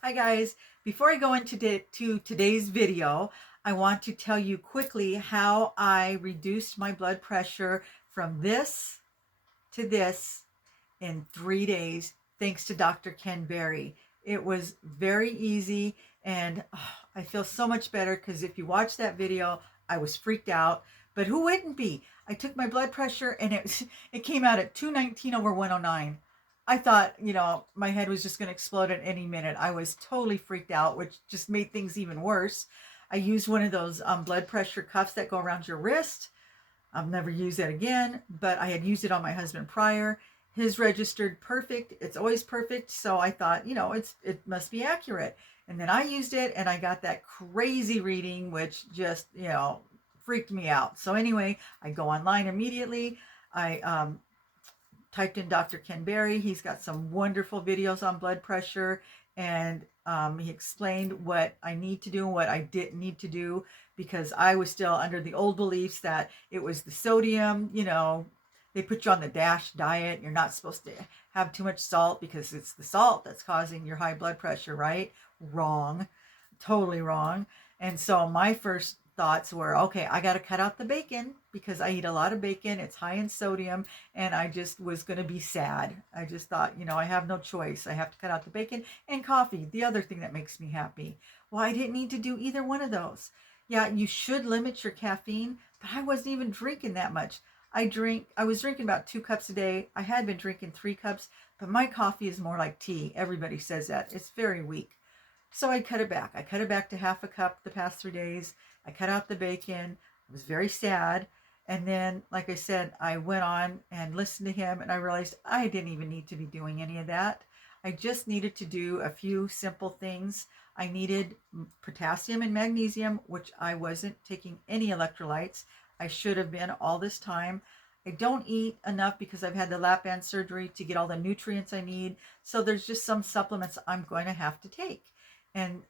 Hi guys, before I go into today's video, I want to tell you quickly how I reduced my blood pressure from this to this in 3 days, thanks to Dr. Ken Berry. It was very easy, and I feel so much better because if you watch that video, I was freaked out. But who wouldn't be? I took my blood pressure and it came out at 219 over 109. I thought, my head was just going to explode at any minute. I was totally freaked out, which just made things even worse. I used one of those blood pressure cuffs that go around your wrist. I'll never use that again, but I had used it on my husband prior. His registered perfect. It's always perfect. So I thought, it must be accurate. And then I used it and I got that crazy reading, which just, freaked me out. So anyway, I go online immediately. I typed in Dr. Ken Berry. He's got some wonderful videos on blood pressure, and he explained what I need to do and what I didn't need to do because I was still under the old beliefs that it was the sodium. They put you on the DASH diet. You're not supposed to have too much salt because it's the salt that's causing your high blood pressure, right? Wrong. Totally wrong. And so my first thoughts were, okay, I got to cut out the bacon because I eat a lot of bacon. It's high in sodium, and I just was going to be sad. I just thought, I have no choice. I have to cut out the bacon and coffee, the other thing that makes me happy. Well, I didn't need to do either one of those. Yeah, you should limit your caffeine, but I wasn't even drinking that much. I was drinking about 2 cups a day. I had been drinking 3 cups, but my coffee is more like tea. Everybody says that. It's very weak. So I cut it back. I cut it back to half a cup the past 3 days. I cut out the bacon. I was very sad. And then, like I said, I went on and listened to him, and I realized I didn't even need to be doing any of that. I just needed to do a few simple things. I needed potassium and magnesium, which I wasn't taking any electrolytes. I should have been all this time. I don't eat enough because I've had the lap band surgery to get all the nutrients I need. So there's just some supplements I'm going to have to take. And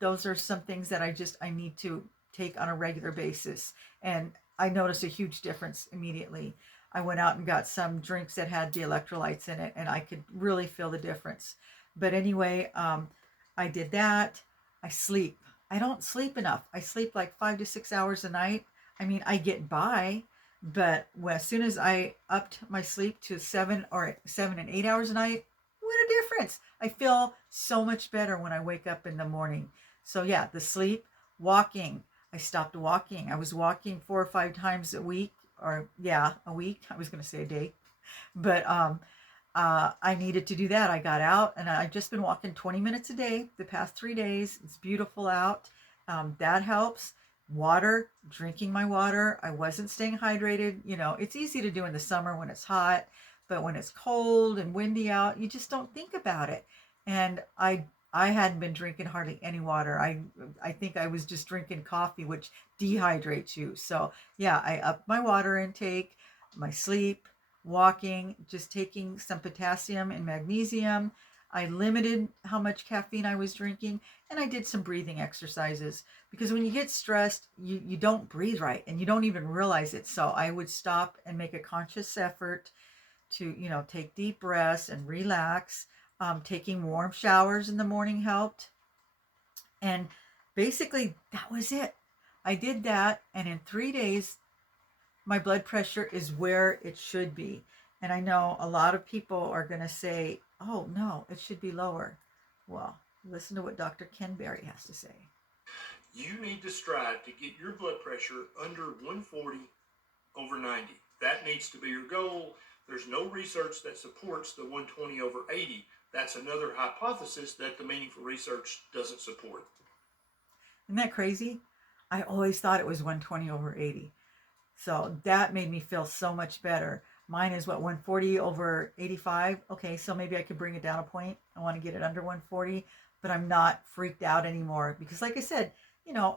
those are some things that I need to take on a regular basis. And I noticed a huge difference immediately. I went out and got some drinks that had the electrolytes in it, and I could really feel the difference. But anyway, I did that. I sleep. I don't sleep enough. I sleep like 5 to 6 hours a night. I mean, I get by, but as soon as I upped my sleep to 7 and 8 hours a night, what a difference. I feel so much better when I wake up in the morning. So yeah, the sleep, walking. I stopped walking. I was walking 4 or 5 times a week, or yeah, a week. I was going to say a day, but I needed to do that. I got out and I've just been walking 20 minutes a day the past 3 days. It's beautiful out. That helps. Water, drinking my water. I wasn't staying hydrated. It's easy to do in the summer when it's hot, but when it's cold and windy out, you just don't think about it. And I hadn't been drinking hardly any water. I think I was just drinking coffee, which dehydrates you. So yeah, I upped my water intake, my sleep, walking, just taking some potassium and magnesium. I limited how much caffeine I was drinking, and I did some breathing exercises because when you get stressed, you don't breathe right and you don't even realize it. So I would stop and make a conscious effort to, take deep breaths and relax. Taking warm showers in the morning helped. And basically, that was it. I did that, and in 3 days, my blood pressure is where it should be. And I know a lot of people are going to say, oh, no, it should be lower. Well, listen to what Dr. Ken Berry has to say. You need to strive to get your blood pressure under 140 over 90. That needs to be your goal. There's no research that supports the 120 over 80. That's another hypothesis that the meaningful research doesn't support. Isn't that crazy? I always thought it was 120 over 80. So that made me feel so much better. Mine is what, 140 over 85? Okay, so maybe I could bring it down a point. I want to get it under 140, but I'm not freaked out anymore because, like I said,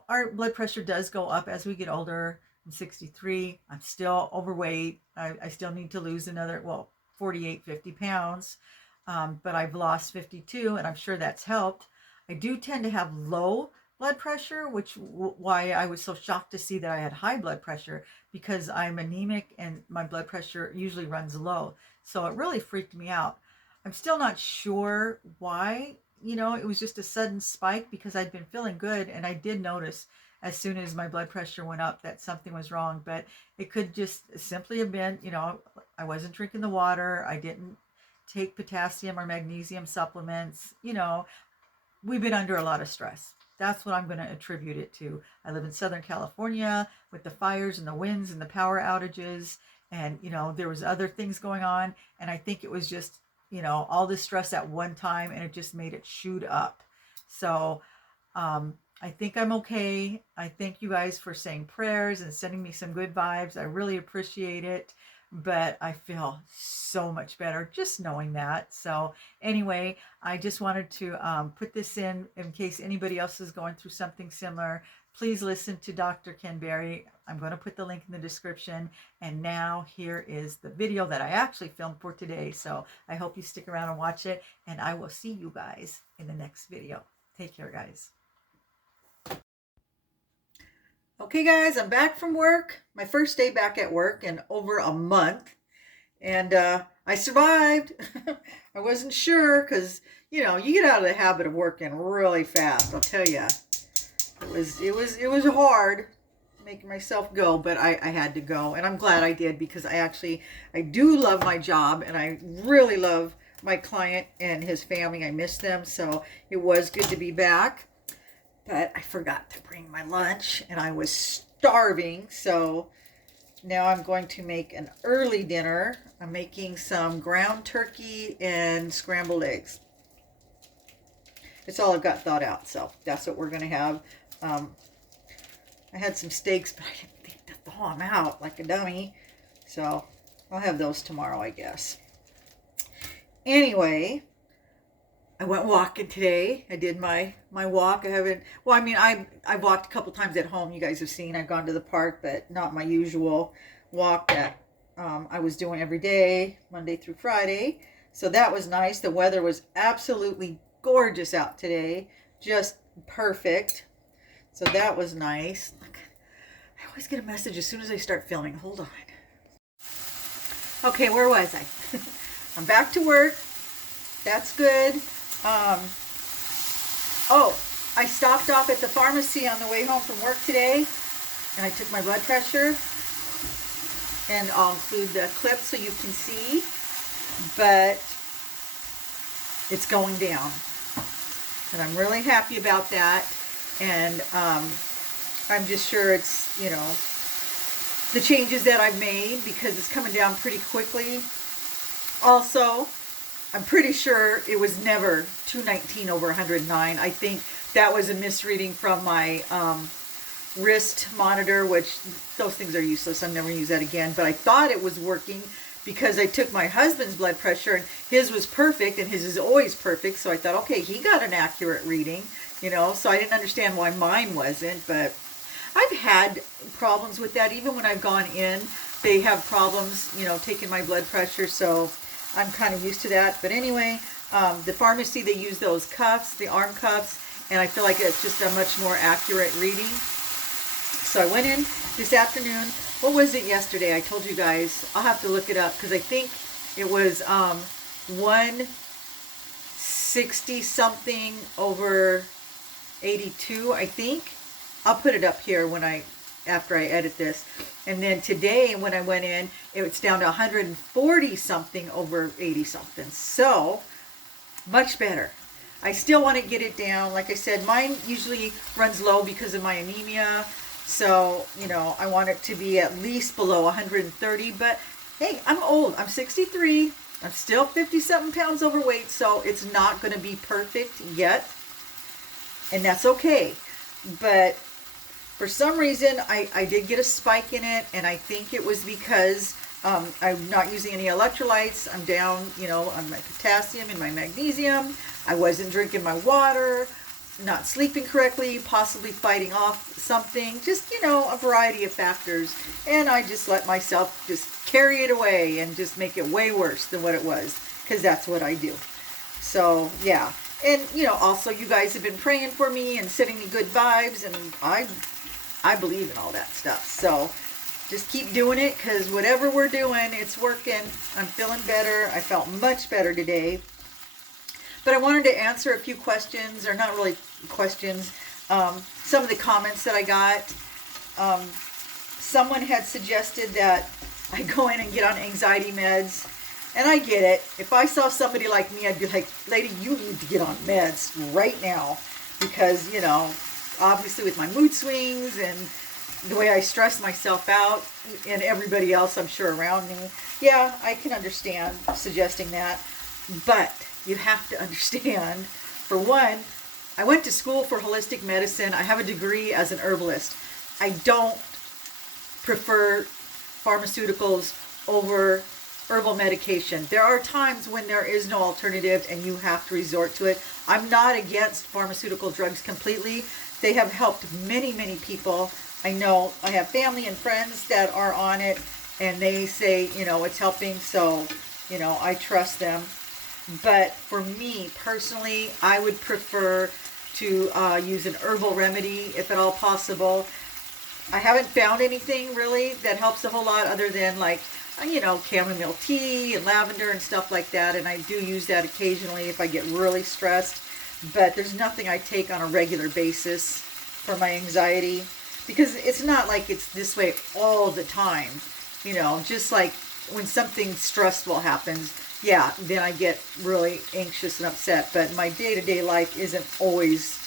our blood pressure does go up as we get older. I'm 63. I'm still overweight. I still need to lose another, well, 48, 50 pounds. But I've lost 52, and I'm sure that's helped. I do tend to have low blood pressure, which why I was so shocked to see that I had high blood pressure because I'm anemic and my blood pressure usually runs low. So it really freaked me out. I'm still not sure why you know, it was just a sudden spike because I'd been feeling good, and I did notice as soon as my blood pressure went up that something was wrong. But it could just simply have been, you know, I wasn't drinking the water, I didn't take potassium or magnesium supplements. You know, we've been under a lot of stress. That's what I'm going to attribute it to. I live in Southern California with the fires and the winds and the power outages. And, you know, there was other things going on. And I think it was just, you know, all this stress at one time, and it just made it shoot up. So I think I'm okay. I thank you guys for saying prayers and sending me some good vibes. I really appreciate it. But I feel so much better just knowing that. So anyway, I just wanted to put this in case anybody else is going through something similar. Please listen to Dr. Ken Berry. I'm going to put the link in the description. And now here is the video that I actually filmed for today. So I hope you stick around and watch it. And I will see you guys in the next video. Take care, guys. Okay, guys, I'm back from work. My first day back at work in over a month. And I survived. I wasn't sure because, you know, you get out of the habit of working really fast. I'll tell you. It was hard making myself go, but I had to go. And I'm glad I did because I do love my job, and I really love my client and his family. I miss them. So it was good to be back. But I forgot to bring my lunch, and I was starving. So now I'm going to make an early dinner. I'm making some ground turkey and scrambled eggs. It's all I've got thought out. So that's what we're going to have. I had some steaks, but I didn't think to thaw them out like a dummy. So I'll have those tomorrow, I guess. Anyway, I went walking today. I did my walk. I've walked a couple times at home. You guys have seen. I've gone to the park, but not my usual walk that I was doing every day, Monday through Friday. So that was nice. The weather was absolutely gorgeous out today. Just perfect. So that was nice. Look, I always get a message as soon as I start filming. Hold on. Okay, where was I? I'm back to work. That's good. I stopped off at the pharmacy on the way home from work today, and I took my blood pressure, and I'll include the clip so you can see, but it's going down, and I'm really happy about that. And I'm just sure it's, you know, the changes that I've made, because it's coming down pretty quickly. Also, I'm pretty sure it was never 219 over 109. I think that was a misreading from my wrist monitor, which those things are useless. I'm never use that again. But I thought it was working because I took my husband's blood pressure, and his was perfect, and his is always perfect. So I thought, okay, he got an accurate reading, you know. So I didn't understand why mine wasn't. But I've had problems with that. Even when I've gone in, they have problems, you know, taking my blood pressure. So I'm kind of used to that. But anyway, the pharmacy, they use those cuffs, the arm cuffs, and I feel like it's just a much more accurate reading. So I went in this afternoon. What was it yesterday? I told you guys. I'll have to look it up because I think it was 160 something over 82, I think. I'll put it up here after I edit this. And then today when I went in, it's down to 140 something over 80 something. So much better. I still want to get it down. Like I said, mine usually runs low because of my anemia. So, you know, I want it to be at least below 130. But hey, I'm old. I'm 63. I'm still 50 something pounds overweight. So it's not going to be perfect yet. And that's okay. But for some reason, I did get a spike in it, and I think it was because I'm not using any electrolytes. I'm down, you know, on my potassium and my magnesium. I wasn't drinking my water, not sleeping correctly, possibly fighting off something. Just, you know, a variety of factors. And I just let myself just carry it away and just make it way worse than what it was, because that's what I do. So, yeah. And, you know, also you guys have been praying for me and sending me good vibes, and I believe in all that stuff. So just keep doing it, because whatever we're doing, it's working. I'm feeling better. I felt much better today. But I wanted to answer a few questions, or not really questions, some of the comments that I got. Someone had suggested that I go in and get on anxiety meds. And I get it. If I saw somebody like me, I'd be like, lady, you need to get on meds right now. Because, you know, obviously with my mood swings and the way I stress myself out, and everybody else I'm sure around me, yeah, I can understand suggesting that. But you have to understand, for one, I went to school for holistic medicine. I have a degree as an herbalist. I don't prefer pharmaceuticals over herbal medication. There are times when there is no alternative and you have to resort to it. I'm not against pharmaceutical drugs completely. They have helped many, many people. I know I have family and friends that are on it, and they say, you know, it's helping, so, you know, I trust them. But for me personally, I would prefer to use an herbal remedy if at all possible. I haven't found anything really that helps a whole lot other than, like, you know, chamomile tea and lavender and stuff like that. And I do use that occasionally if I get really stressed. But there's nothing I take on a regular basis for my anxiety, because it's not like it's this way all the time. You know, just like when something stressful happens, yeah, then I get really anxious and upset. But my day-to-day life isn't always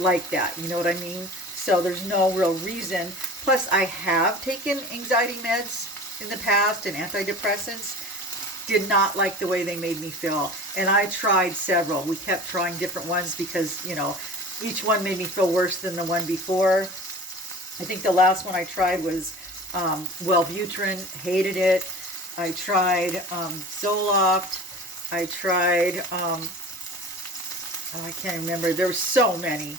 like that. You know what I mean? So there's no real reason. Plus, I have taken anxiety meds in the past and antidepressants. Did not like the way they made me feel. And I tried several. We kept trying different ones because, you know, each one made me feel worse than the one before. I think the last one I tried was Wellbutrin. Hated it. I tried Zoloft. I tried, oh, I can't remember. There were so many.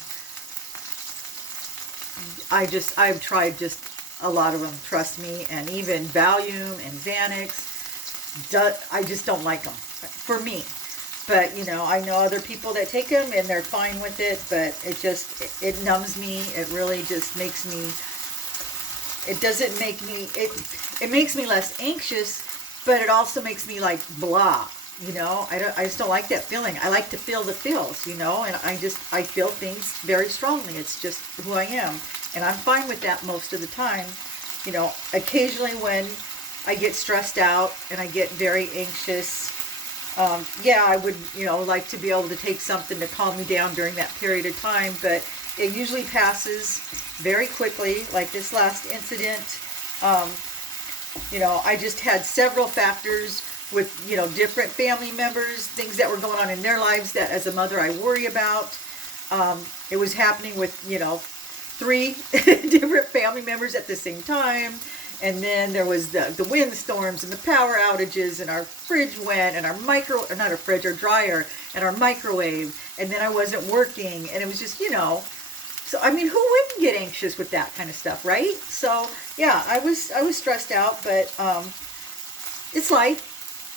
I've tried just a lot of them, trust me, and even Valium and Xanax. I just don't like them, for me. But, you know, I know other people that take them and they're fine with it, but it numbs me. It really just makes me, it doesn't make me, it makes me less anxious, but it also makes me like blah, you know. I just don't like that feeling. I like to feel the feels, you know, and I feel things very strongly. It's just who I am. And I'm fine with that most of the time. You know, occasionally when I get stressed out and I get very anxious, yeah, I would, you know, like to be able to take something to calm me down during that period of time, but it usually passes very quickly. Like this last incident, you know, I just had several factors with, you know, different family members, things that were going on in their lives that as a mother I worry about. It was happening with, you know, 3 different family members at the same time. And then there was the windstorms and the power outages, and our fridge went, and our our dryer, and our microwave, and then I wasn't working, and it was just, you know, so I mean, who wouldn't get anxious with that kind of stuff, right? So yeah, I was stressed out, but it's life.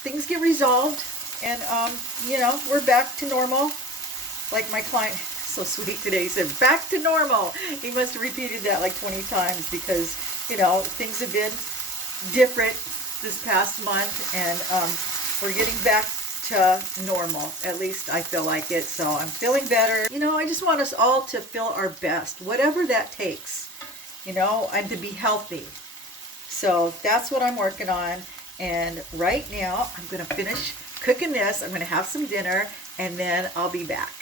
Things get resolved, and you know, we're back to normal. Like my client, so sweet today, he said, back to normal. He must have repeated that like 20 times because, you know, things have been different this past month, and we're getting back to normal. At least I feel like it, so I'm feeling better. You know, I just want us all to feel our best, whatever that takes, you know, and to be healthy. So that's what I'm working on, and right now I'm going to finish cooking this. I'm going to have some dinner, and then I'll be back.